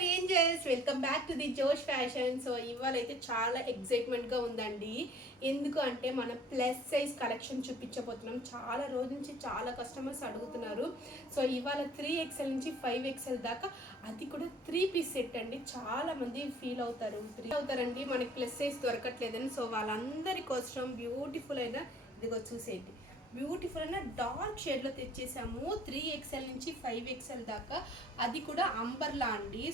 Dear angels, welcome back to the జోష్ fashion. So ఇవాళ అయితే చాలా ఎక్సైట్మెంట్గా ఉందండి. ఎందుకు అంటే మన ప్లస్ సైజ్ కలెక్షన్ చూపించబోతున్నాం. చాలా రోజు నుంచి చాలా కస్టమర్స్ అడుగుతున్నారు. సో ఇవాళ 3XL నుంచి 5XL దాకా, అది కూడా 3 పీస్ సెట్ అండి. చాలా మంది ఫీల్ అవుతారండి మనకి ప్లస్ సైజ్ దొరకట్లేదని. సో వాళ్ళందరి కోసం బ్యూటిఫుల్ అయిన ఇదిగో చూసేయండి, బ్యూటిఫుల్ అయిన డార్క్ షేడ్లో తెచ్చేసాము. 3XL నుంచి 5XL దాకా, అది కూడా అంబర్లా అండి.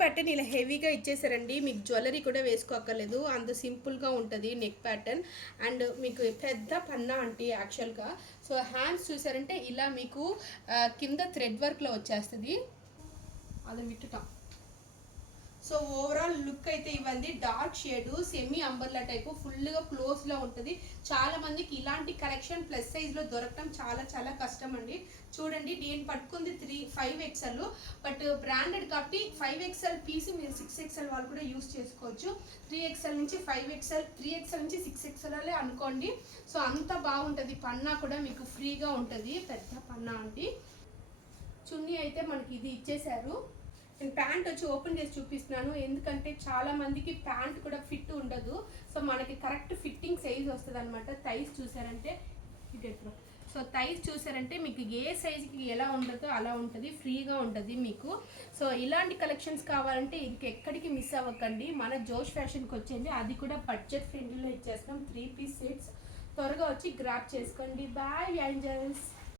ప్యాటర్న్ ఇలా హెవీగా ఇచ్చేసారండి. మీకు జ్యువెలరీ కూడా వేసుకోక్కర్లేదు, అంత సింపుల్గా ఉంటుంది నెక్ ప్యాటర్న్. అండ్ మీకు పెద్ద పన్నా అంటే యాక్చువల్గా. సో హ్యాండ్స్ చూసారంటే ఇలా మీకు కింద థ్రెడ్ వర్క్లో వచ్చేస్తుంది. అది విట్టుటాం. సో ఓవరాల్ లుక్ అయితే ఇవ్వండి, dark shade semi umbrella type, ఫుల్గా క్లోజ్లో ఉంటుంది. చాలా మందికి ఇలాంటి కలెక్షన్ ప్లస్ సైజ్లో దొరకడం చాలా చాలా కష్టం అండి. చూడండి, నేను పట్టుకుంది 5XL, బట్ బ్రాండెడ్ కాబట్టి 5XL పీస్ మీరు 6XL వాళ్ళు కూడా యూస్ చేసుకోవచ్చు. 3XL నుంచి 5XL, 3XL నుంచి 6XL అనుకోండి. సో అంత బాగుంటుంది. పన్నా కూడా మీకు ఫ్రీగా ఉంటుంది, పెద్ద పన్నా అండి. చున్నీ అయితే మనకి ఇది ఇచ్చేసారు. నేను ప్యాంట్ వచ్చి ఓపెన్ చేసి చూపిస్తున్నాను, ఎందుకంటే చాలా మందికి ప్యాంట్ కూడా ఫిట్ ఉండదు. సో మనకి కరెక్ట్ ఫిట్టింగ్ సైజ్ వస్తుంది అనమాట. థైస్ చూసారంటే సో థైస్ చూసారంటే మీకు ఏ సైజుకి ఎలా ఉండదో అలా ఉంటుంది, ఫ్రీగా ఉంటుంది మీకు. సో ఇలాంటి కలెక్షన్స్ కావాలంటే ఇంకెక్కడికి మిస్ అవ్వకండి, మన జోష్ ఫ్యాషన్కి వచ్చేది. అది కూడా బడ్జెట్ ఫ్రెండ్లీలో ఇచ్చేస్తాం. 3 పీస్ సెట్స్. త్వరగా వచ్చి గ్రాప్ చేసుకోండి. Bye angels.